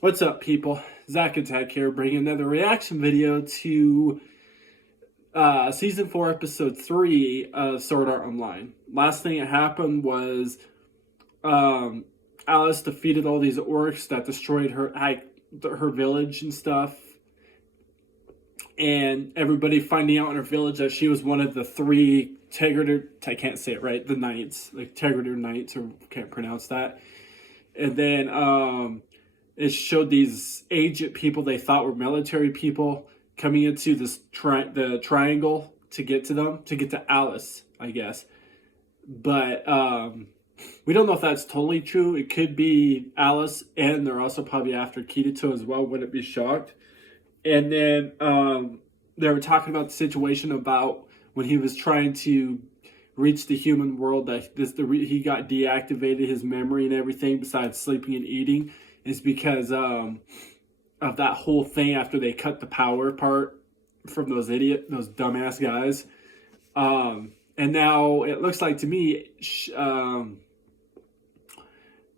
What's up, people? Zach Attack here, bringing another reaction video to Season 4, Episode 3 of Sword Art Online. Last thing that happened was Alice defeated all these orcs that destroyed her village and stuff. And everybody finding out in her village that she was one of the three I can't say it right, the knights, like Tegrider Knights, or can't pronounce that. And then it showed these aged people they thought were military people coming into this the triangle to get to them, to get to Alice, I guess. But we don't know if that's totally true. It could be Alice, and they're also probably after Kirito as well. Wouldn't be shocked. And then they were talking about the situation about when he was trying to reach the human world, that he got deactivated, his memory and everything besides sleeping and eating, is because of that whole thing after they cut the power part from those dumbass guys. And now it looks like to me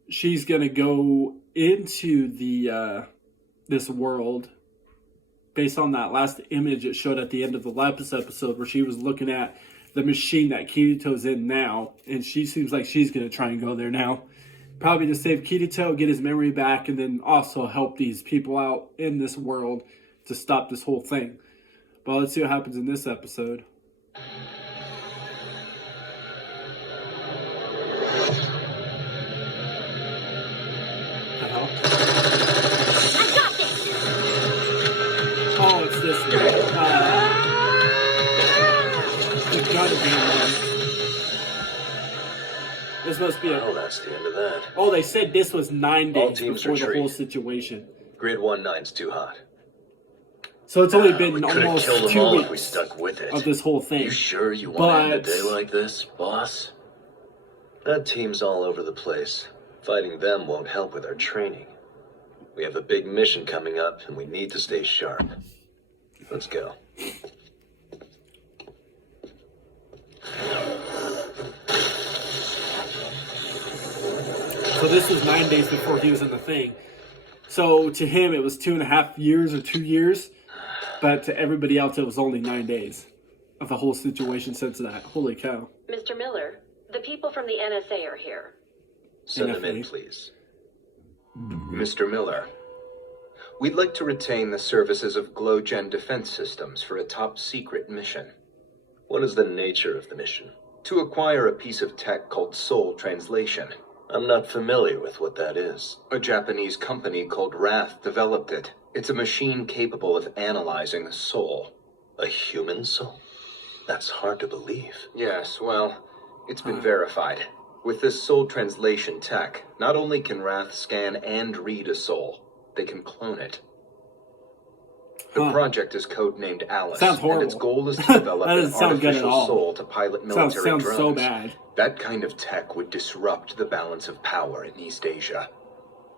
she's gonna go into the this world based on that last image it showed at the end of the last episode, where she was looking at the machine that Kirito's in now, and she seems like she's gonna try and go there now. Probably to save Kirito, get his memory back, and then also help these people out in this world to stop this whole thing. But let's see what happens in this episode. Oh, it's this the gun game. This must be well, that's the end of that. Oh, they said this was 9 days before the whole situation. Grid 19's too hot. So it's only been almost 2 weeks if we stuck with it. of this whole thing. You sure you want to end a day like this, boss? That team's all over the place. Fighting them won't help with our training. We have a big mission coming up, and we need to stay sharp. Let's go. So this was 9 days before he was in the thing. So to him, it was 2.5 years or 2 years. But to everybody else, it was only 9 days of the whole situation since that. Holy cow. Mr. Miller, the people from the NSA are here. Send them in, please. Mr. Miller, we'd like to retain the services of GlowGen Defense Systems for a top-secret mission. What is the nature of the mission? To acquire a piece of tech called Soul Translation. I'm not familiar with what that is. A Japanese company called Wrath developed it. It's a machine capable of analyzing the soul. A human soul? That's hard to believe. Yes, well, it's been verified. With this soul translation tech, not only can Wrath scan and read a soul, they can clone it. The project is codenamed Alice, sounds horrible. And its goal is to develop an artificial soul to pilot military sounds drones. so bad. That kind of tech would disrupt the balance of power in East Asia.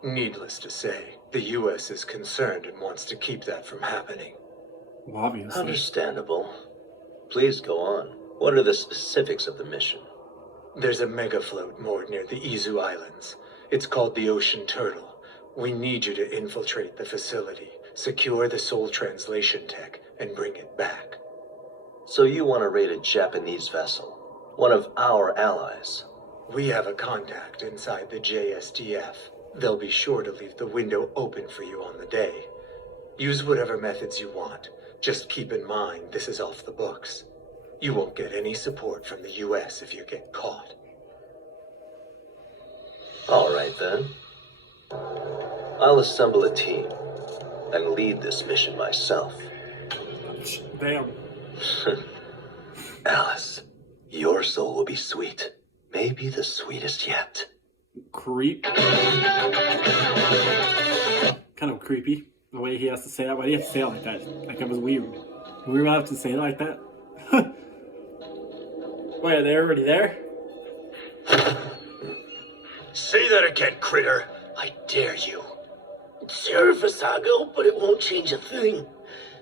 Needless to say, the U.S. is concerned and wants to keep that from happening. Well, obviously. Understandable. Please go on. What are the specifics of the mission? There's a megafloat moored near the Izu Islands. It's called the Ocean Turtle. We need you to infiltrate the facility, secure the soul translation tech, and bring it back. So you want to raid a Japanese vessel? One of our allies? We have a contact inside the JSDF. They'll be sure to leave the window open for you on the day. Use whatever methods you want. Just keep in mind this is off the books. You won't get any support from the U.S. if you get caught. All right, then. I'll assemble a team and lead this mission myself. Damn. Alice, your soul will be sweet. Maybe the sweetest yet. Creep. Kind of creepy, the way he has to say that. Why do you have to say it like that? Like, it was weird. We were allowed to say it like that? Wait, are they already there? Say that again, critter. I dare you. Sorry, Fasago, but it won't change a thing.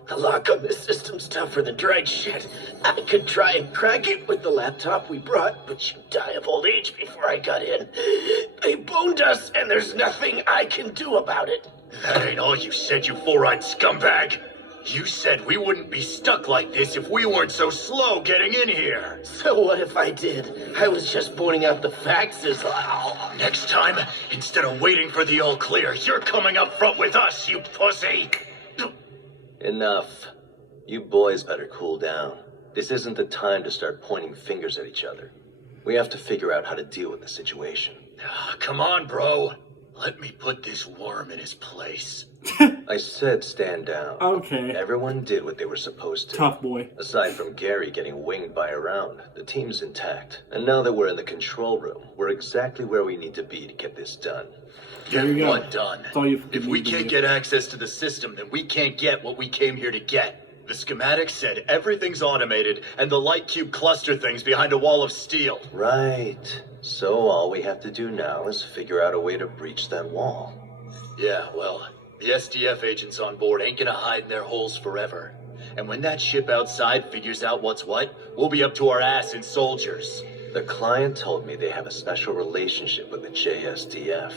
The lock on this system's tougher than dried shit. I could try and crack it with the laptop we brought, but you'd die of old age before I got in. They boned us, and there's nothing I can do about it. That ain't all you said, you four-eyed scumbag. You said we wouldn't be stuck like this if we weren't so slow getting in here. So what if I did? I was just pointing out the facts as Next time, instead of waiting for the all clear, you're coming up front with us, you pussy. Enough. You boys better cool down. This isn't the time to start pointing fingers at each other. We have to figure out how to deal with the situation. Come on, bro. Let me put this worm in his place. I said stand down. Okay. Everyone did what they were supposed to. Tough boy. Aside from Gary getting winged by a round, the team's intact. And now that we're in the control room, we're exactly where we need to be to get this done. There you Get go. what done? That's all you If we need to can't do. get access to the system, then we can't get what we came here to get. The schematic said everything's automated, and the light cube cluster thing's behind a wall of steel. Right. So all we have to do now is figure out a way to breach that wall. Yeah, well, the SDF agents on board ain't gonna hide in their holes forever. And when that ship outside figures out what's what, we'll be up to our ass in soldiers. The client told me they have a special relationship with the JSDF.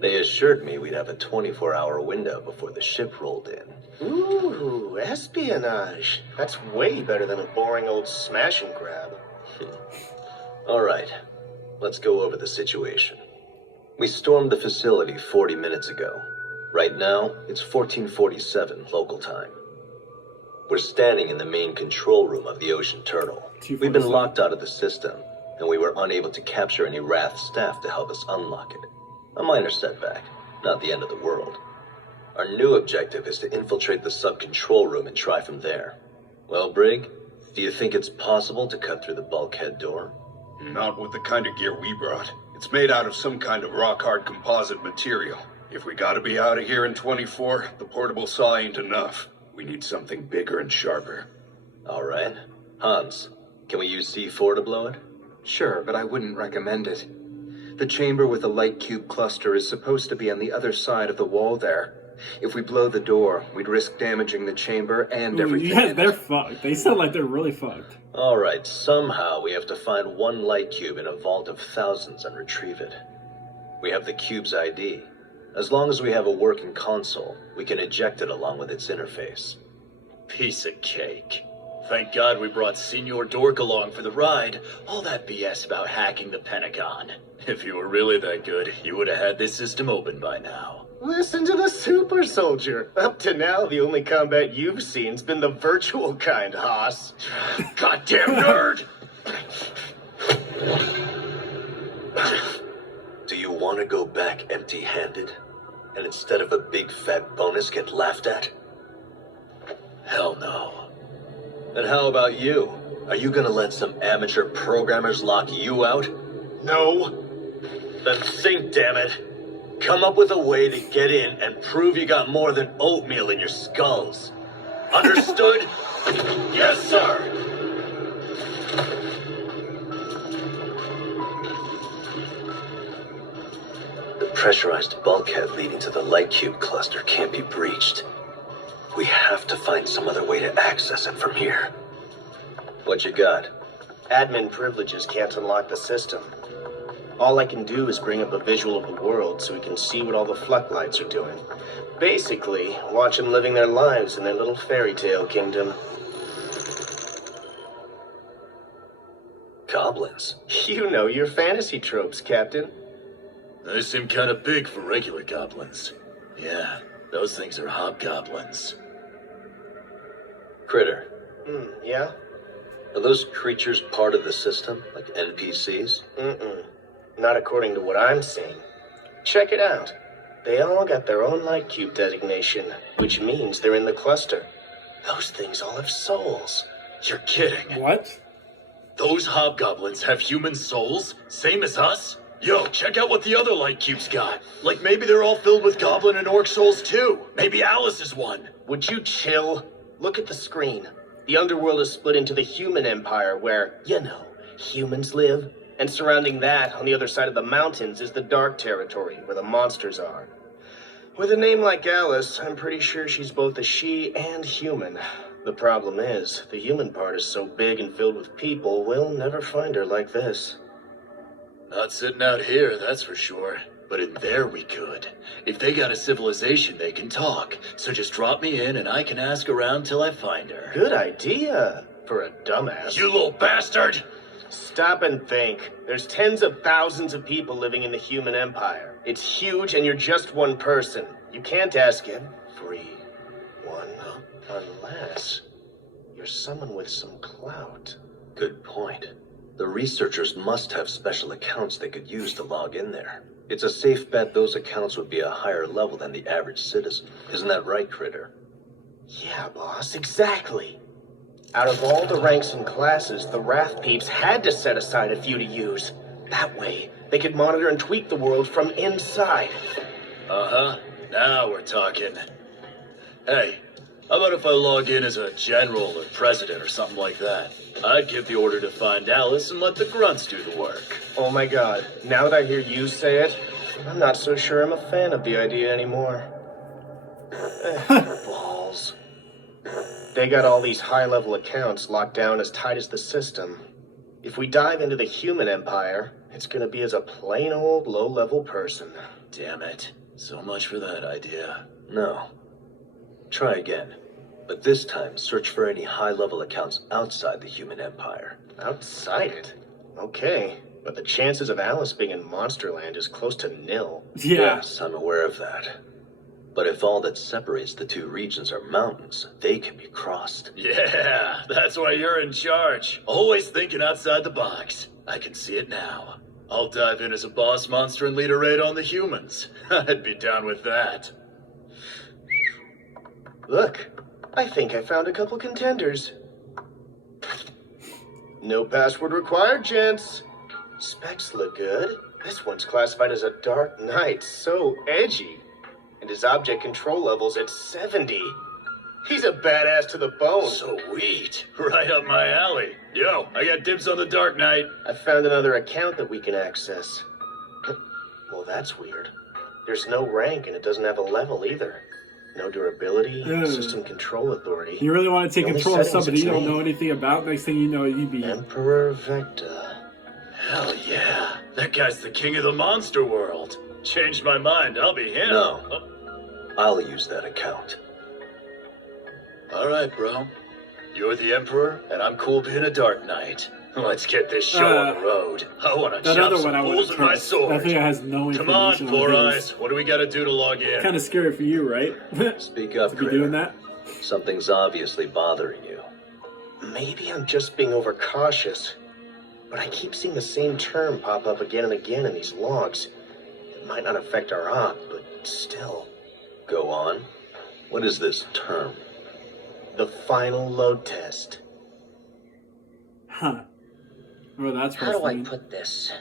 They assured me we'd have a 24-hour window before the ship rolled in. Ooh, espionage. That's way better than a boring old smash and grab. All right, let's go over the situation. We stormed the facility 40 minutes ago. Right now, it's 14:47 local time. We're standing in the main control room of the Ocean Turtle. We've been 247. locked out of the system, and we were unable to capture any Wrath staff to help us unlock it. A minor setback, not the end of the world. Our new objective is to infiltrate the sub-control room and try from there. Well, Brig, do you think it's possible to cut through the bulkhead door? Not with the kind of gear we brought. It's made out of some kind of rock-hard composite material. If we gotta be out of here in 24, the portable saw ain't enough. We need something bigger and sharper. All right. Hans, can we use C4 to blow it? Sure, but I wouldn't recommend it. The chamber with the light cube cluster is supposed to be on the other side of the wall there. If we blow the door, we'd risk damaging the chamber and everything. Yeah, in they're it. fucked. They sound like they're really fucked. All right, somehow we have to find one light cube in a vault of thousands and retrieve it. We have the cube's ID. As long as we have a working console, we can eject it along with its interface. Piece of cake. Thank God we brought Senor Dork along for the ride. All that BS about hacking the Pentagon. If you were really that good, you would have had this system open by now. Listen to the super soldier. Up to now, the only combat you've seen's been the virtual kind, Haas. Goddamn nerd! Do you want to go back empty-handed? And instead of a big fat bonus get laughed at? Hell no. And how about you? Are you gonna let some amateur programmers lock you out? No. Then think, damn it. Come up with a way to get in and prove you got more than oatmeal in your skulls. Understood? Yes, sir! The pressurized bulkhead leading to the light cube cluster can't be breached. We have to find some other way to access it from here. What you got? Admin privileges can't unlock the system. All I can do is bring up a visual of the world so we can see what all the floodlights are doing. Basically, watch them living their lives in their little fairy tale kingdom. Goblins. You know your fantasy tropes, Captain. They seem kind of big for regular goblins. Yeah, those things are hobgoblins. Critter. Yeah? Are those creatures part of the system, like NPCs? Not according to what I'm seeing. Check it out. They all got their own light cube designation, which means they're in the cluster. Those things all have souls. You're kidding. What? Those hobgoblins have human souls? Same as us? Yo, check out what the other light cubes got. Like maybe they're all filled with goblin and orc souls too. Maybe Alice is one. Would you chill? Look at the screen. The underworld is split into the human empire where, humans live. And surrounding that, on the other side of the mountains, is the dark territory where the monsters are. With a name like Alice, I'm pretty sure she's both a she and human. The problem is, the human part is so big and filled with people, we'll never find her like this. Not sitting out here, that's for sure. But in there we could. If they got a civilization, they can talk. So just drop me in and I can ask around till I find her. Good idea. For a dumbass. You little bastard! Stop and think. There's tens of thousands of people living in the human empire. It's huge and you're just one person. You can't ask everyone unless you're someone with some clout. Good point. The researchers must have special accounts they could use to log in there. It's a safe bet those accounts would be a higher level than the average citizen. Isn't that right, Critter? Yeah, boss, exactly. Out of all the ranks and classes, the Wrath Peeps had to set aside a few to use. That way, they could monitor and tweak the world from inside. Uh-huh. Now we're talking. Hey, how about if I log in as a general or president or something like that? I'd give the order to find Alice and let the grunts do the work. Oh my god, now that I hear you say it, I'm not so sure I'm a fan of the idea anymore. Balls. They got all these high-level accounts locked down as tight as the system. If we dive into the human empire, it's gonna be as a plain old low-level person. Damn it. So much for that idea. No. Try again. But this time, search for any high-level accounts outside the human empire. Outside it? Okay, but the chances of Alice being in Monsterland is close to nil. Yeah. Yes, I'm aware of that. But if all that separates the two regions are mountains, they can be crossed. Yeah, that's why you're in charge. Always thinking outside the box. I can see it now. I'll dive in as a boss monster and lead a raid on the humans. I'd be down with that. Look, I think I found a couple contenders. No password required, gents. Specs look good. This one's classified as a Dark Knight, so edgy. And his object control level's at 70. He's a badass to the bone. Sweet. Right up my alley. Yo, I got dibs on the Dark Knight. I found another account that we can access. Well, that's weird. There's no rank and it doesn't have a level either. No durability, system control authority. You really want to take The only control of settings somebody you it's don't me. know anything about? Next thing you know, you'd be... Emperor Vecta. Hell yeah. That guy's the king of the monster world. Changed my mind. I'll be him. No. Oh. I'll use that account. All right, bro. You're the Emperor, and I'm cool being a Dark Knight. Let's get this show on the road. I want to That chop other some one I holes wouldn't in my trust. sword. That thing has no Come on, information Four on Eyes. What do we got to do to log in? Kind of scary for you, right? Speak up, To be Critter. doing that? Something's obviously bothering you. Maybe I'm just being overcautious, but I keep seeing the same term pop up again and again in these logs. It might not affect our op, but still. Go on. What is this term? The final load test. Huh. Well, that's How do I fascinating. put this?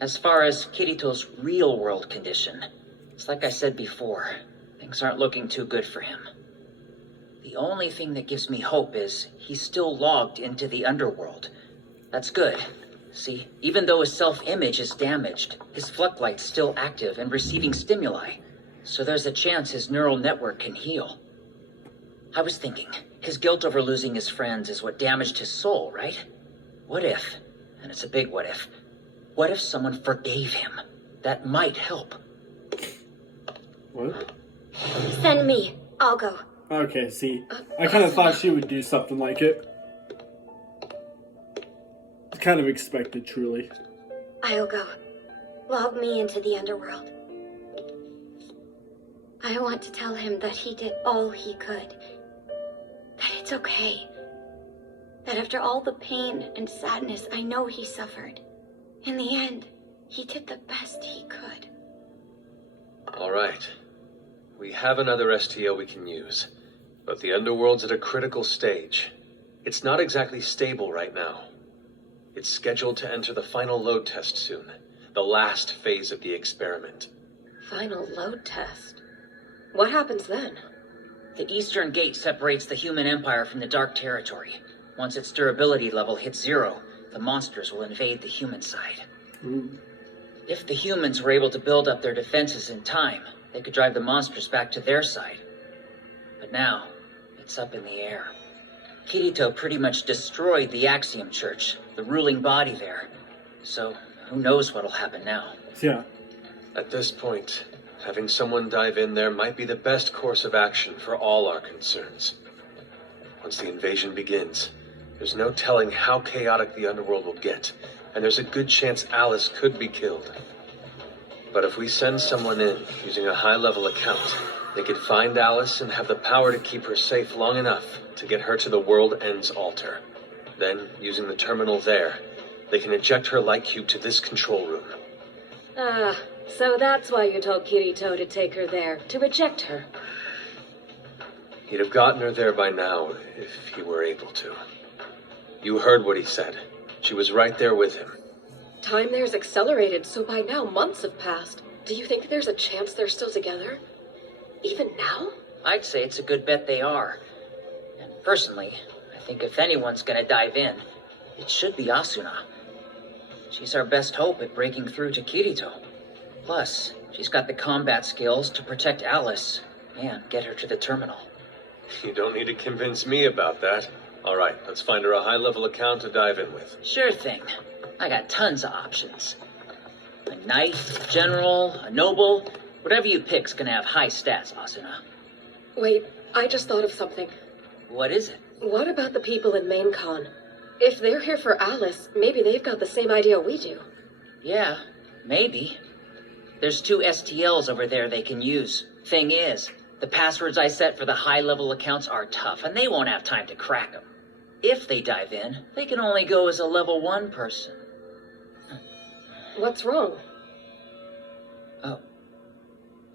As far as Kirito's real-world condition, it's like I said before, things aren't looking too good for him. The only thing that gives me hope is he's still logged into the underworld. That's good. See, even though his self-image is damaged, his Flucklight's still active and receiving stimuli. So there's a chance his neural network can heal. I was thinking, his guilt over losing his friends is what damaged his soul, right? What if, and it's a big what if someone forgave him? That might help. What? Send me. I'll go. Okay, see. I kind of thought she would do something like it. Kind of expected, truly. I'll go. Log me into the underworld. I want to tell him that he did all he could. That it's okay. That after all the pain and sadness I know he suffered, in the end, he did the best he could. All right. We have another STO we can use, but the underworld's at a critical stage. It's not exactly stable right now. It's scheduled to enter the final load test soon, the last phase of the experiment. Final load test? What happens then? The Eastern Gate separates the human empire from the Dark Territory. Once its durability level hits 0, the monsters will invade the human side. Ooh. If the humans were able to build up their defenses in time, they could drive the monsters back to their side. But now, it's up in the air. Kirito pretty much destroyed the Axiom Church, the ruling body there. So, who knows what'll happen now? Yeah. At this point, having someone dive in there might be the best course of action for all our concerns. Once the invasion begins, there's no telling how chaotic the underworld will get, and there's a good chance Alice could be killed. But if we send someone in using a high-level account, they could find Alice and have the power to keep her safe long enough to get her to the World Ends altar. Then, using the terminal there, they can eject her light cube to this control room. Ah, so that's why you told Kirito to take her there, to eject her. He'd have gotten her there by now, if he were able to. You heard what he said. She was right there with him. Time there's accelerated, so by now months have passed. Do you think there's a chance they're still together? Even now? I'd say it's a good bet they are. And personally, I think if anyone's gonna dive in, it should be Asuna. She's our best hope at breaking through to Kirito. Plus, she's got the combat skills to protect Alice and get her to the terminal. You don't need to convince me about that. All right, let's find her a high-level account to dive in with. Sure thing. I got tons of options. A knight, a general, a noble. Whatever you pick's gonna have high stats, Asuna. Wait, I just thought of something. What is it? What about the people in Main Con? If they're here for Alice, maybe they've got the same idea we do. Yeah, maybe. There's 2 STLs over there they can use. Thing is, the passwords I set for the high-level accounts are tough, and they won't have time to crack them. If they dive in, they can only go as a level 1 person. What's wrong? Oh.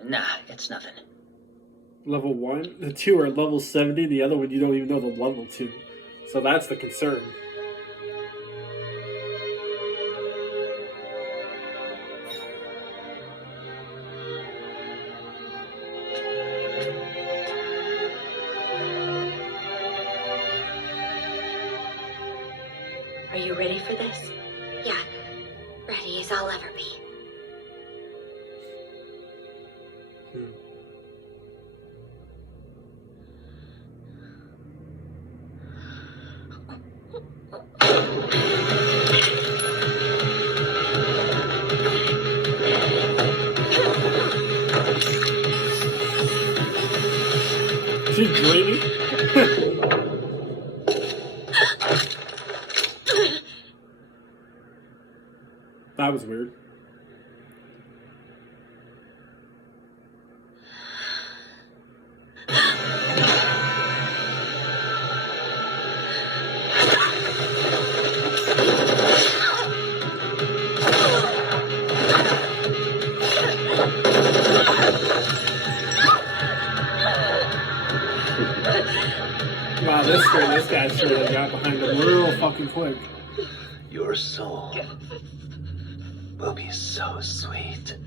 Nah, it's nothing. Level 1? The 2 are level 70, the other one you don't even know the level 2. So that's the concern. Are you ready for this? Yeah, ready as I'll ever be. She's dreaming. That was weird. Wow, this guy sure got behind him real fucking quick. Your soul will be so sweet.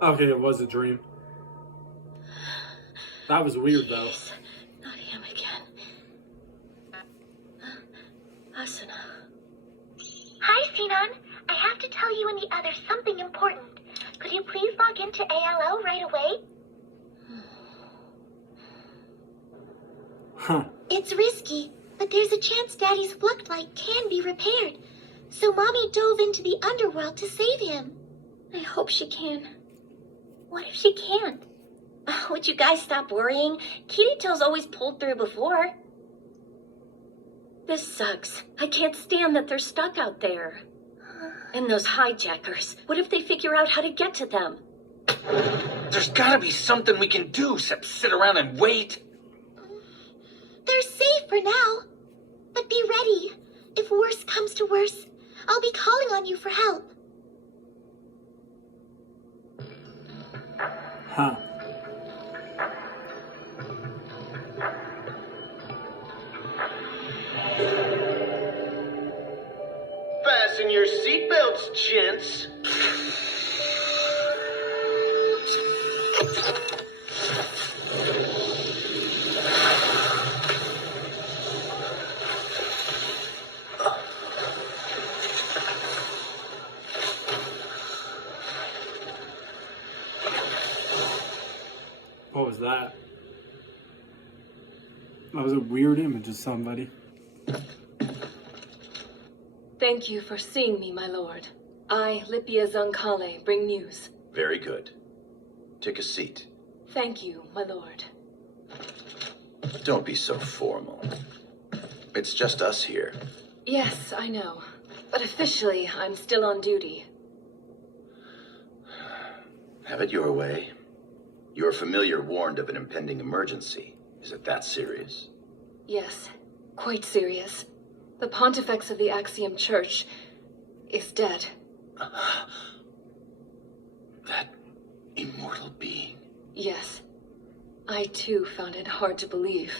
Okay, it was a dream. That was weird, though. Not him again. Asuna. Hi, Sinon. I have to tell you and the others something important. Could you please log into ALO right away? Huh. It's risky, but there's a chance Daddy's flux light can be repaired. So Mommy dove into the underworld to save him. I hope she can. What if she can't? Would you guys stop worrying? Kirito's always pulled through before. This sucks. I can't stand that they're stuck out there. And those hijackers. What if they figure out how to get to them? There's gotta be something we can do except sit around and wait. They're safe for now. But be ready. If worse comes to worse, I'll be calling on you for help. Huh. Fasten your seatbelts, gents. That was a weird image of somebody. Thank you for seeing me, my lord. I, Lipia Zankale, bring news. Very good. Take a seat. Thank you, my lord. Don't be so formal. It's just us here. Yes, I know. But officially, I'm still on duty. Have it your way. Your familiar warned of an impending emergency. Is it that serious? Yes, quite serious. The Pontifex of the Axiom Church is dead. That immortal being? Yes. I too found it hard to believe,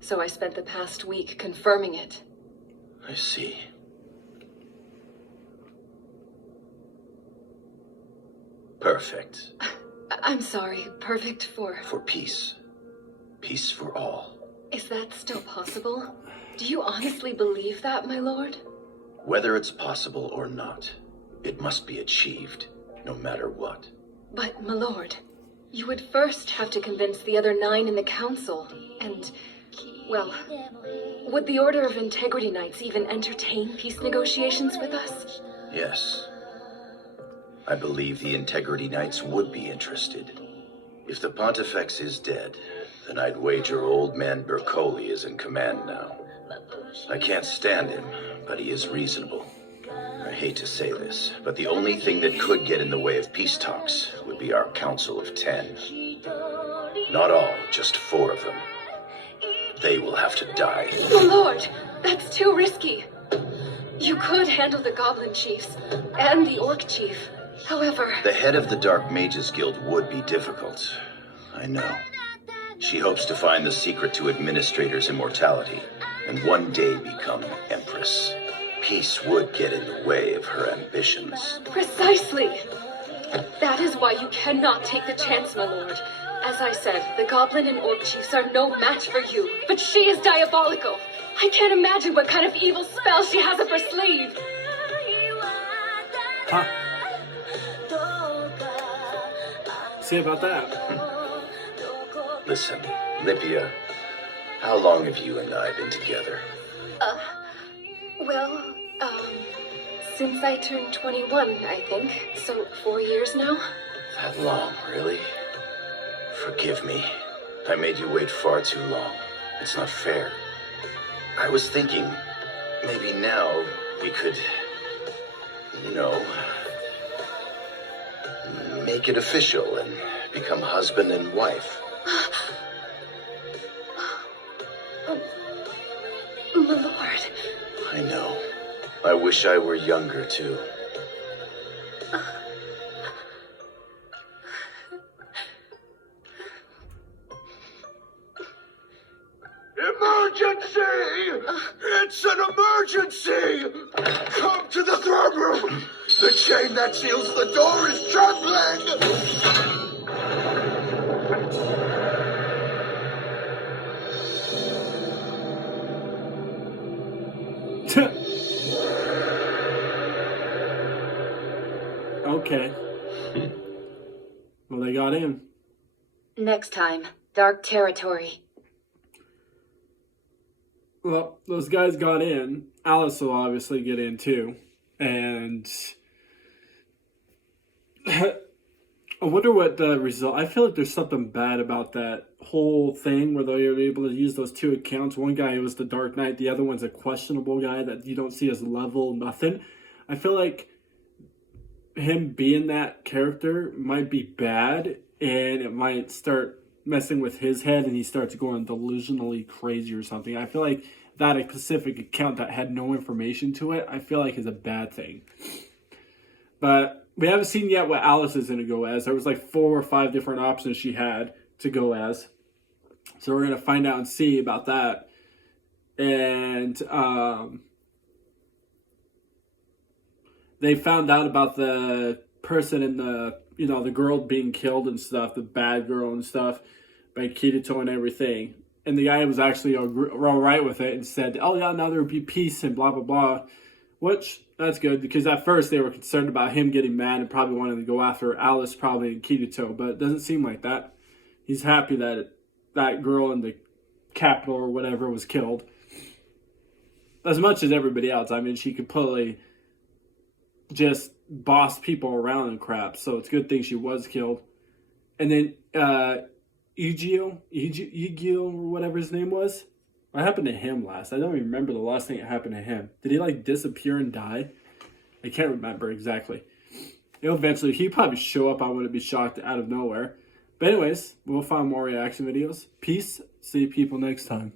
so I spent the past week confirming it. I see. Perfect. I'm sorry, perfect for... For peace. Peace for all. Is that still possible? Do you honestly believe that, my lord? Whether it's possible or not, it must be achieved, no matter what. But, my lord, you would first have to convince the other 9 in the council, and, well, would the Order of Integrity Knights even entertain peace negotiations with us? Yes. I believe the Integrity Knights would be interested. If the Pontifex is dead, then I'd wager old man Bercoli is in command now. I can't stand him, but he is reasonable. I hate to say this, but the only thing that could get in the way of peace talks would be our Council of 10. Not all, just 4 of them. They will have to die. My lord, that's too risky. You could handle the Goblin Chiefs and the Orc Chief. However... The head of the Dark Mages Guild would be difficult. I know. She hopes to find the secret to Administrator's immortality, and one day become Empress. Peace would get in the way of her ambitions. Precisely! That is why you cannot take the chance, my lord. As I said, the Goblin and Orc Chiefs are no match for you, but she is diabolical. I can't imagine what kind of evil spell she has up her sleeve. Huh. See about that? Listen, Lipia, how long have you and I been together? Well, since I turned 21, I think. So 4 years now? That long, really? Forgive me. I made you wait far too long. It's not fair. I was thinking, maybe now we could, make it official and become husband and wife. My lord. I know. I wish I were younger, too. Emergency! It's an emergency! Come to the throne room! The chain that seals the door is trembling! Okay. Well, they got in. Next time, Dark Territory. Well, those guys got in. Alice will obviously get in too. And I wonder what the result... I feel like there's something bad about that whole thing where they were able to use those 2 accounts. One guy was the Dark Knight. The other one's a questionable guy that you don't see as level nothing. I feel like him being that character might be bad, and it might start messing with his head, and he starts going delusionally crazy or something. I feel like that a specific account that had no information to it, I feel like is a bad thing. But we haven't seen yet what Alice is going to go as. There was like 4 or 5 different options she had to go as. So we're going to find out and see about that. And they found out about the person in the, the girl being killed and stuff, the bad girl and stuff, by Kirito and everything. And the guy was actually all right with it and said, oh yeah, now there will be peace and blah, blah, blah. Which, that's good, because at first they were concerned about him getting mad and probably wanted to go after Alice probably and Kirito, but it doesn't seem like that. He's happy that that girl and the capital or whatever was killed. As much as everybody else. I mean, she completely just bossed people around and crap. So it's a good thing she was killed. And then Egil, or whatever his name was. What happened to him last? I don't even remember the last thing that happened to him. Did he like disappear and die? I can't remember exactly. Eventually, he'd probably show up. I wouldn't be shocked out of nowhere. But anyways, we'll find more reaction videos. Peace. See you people next time.